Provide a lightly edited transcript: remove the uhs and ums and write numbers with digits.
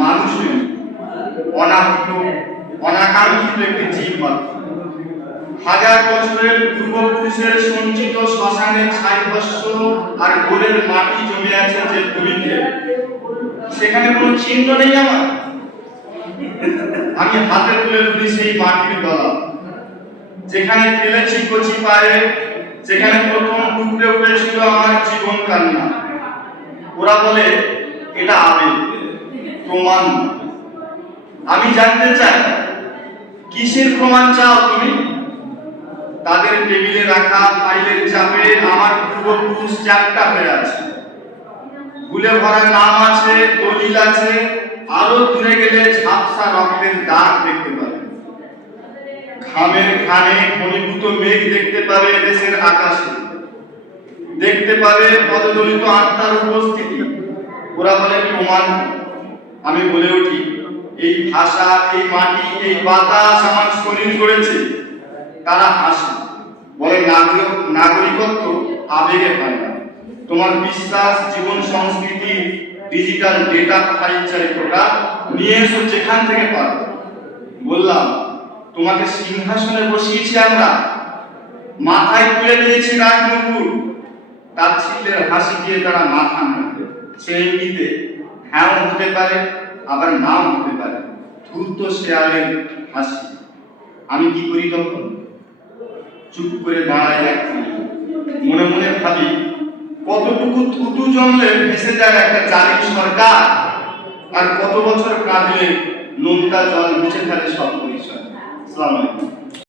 মানুষ নয়, অনাহূত অনাকাঙ্ক্ষিত একটি জীব মাত্র। হাজার বছরের পূর্বপুরুষের সঞ্চিত শ্মশানের ছাইভস্য আর গোলের মাটি জমে আছে যে ভূমিতে, সেখানে কোনো চিহ্ন নেই আমার। আমি হাতে তুলে ধরি সেই মাটির দলা, যেখানে ফেলেছি কচি পায়ে, যেখানে প্রথম টুকরে উঠেছিল আমার জীবন কান্না। ওরা বলে এটা আবেগ, প্রমাণ। আমি জানতে চাই, কিসের প্রমাণ চাও তুমি? তাদের টেবিলে রাখা ফাইলের চাপে আমার পূর্বপুরুষ চ্যাপ্টা হয়ে আছে, ভুলে ভরা নাম আছে, দলিল আছে, আরো দূরে গেলে ঝাপসা রক্তের দাগ দেখতে পাবে। ঘামের ঘানে ঘনীভূত মেঘ দেখতে পাবে দেশের আকাশে, দেখতে পাবে পদদলিত আত্মার উপস্থিতি। ওরা বলে প্রমাণ। আমি বলে উঠি, এই ভাষা, এই মাটি, এই বাতাস আমার শরীর করেছে। তারা হাসে, বলে নাগরিকত্ব আবেগে হয় না। তোমার বিশ্বাস, জীবন, সংস্কৃতি, ডিজিটাল ডেটা ফাইল চারিটা নিয়ে এসো যেখান থেকে পারো। বললাম, তোমাকে সিংহাসনে বসিয়েছি আমরা, মাথায় তুলে দিয়েছি রাজমুকুট। তাচ্ছিল্যের হাসি দিয়ে তারা মাথা নাড়ে। সেই ইঙ্গিতে হ্যাঁ হতে পারে, আবার নাও হতে পারে। ধূর্ত শেয়ালের হাসি। আমি কি করি তখন? চুপ করে দাঁড়াই এক মিনিট, মনে মনে ভাবি, কতটুকু থুতু জমলে ভেসে যায় একটা জালিম সরকার, আর কত বছর কাঁদলে নোনতা জল মুছে ফেলে সব পরিচয়। আসসালামু আলাইকুম।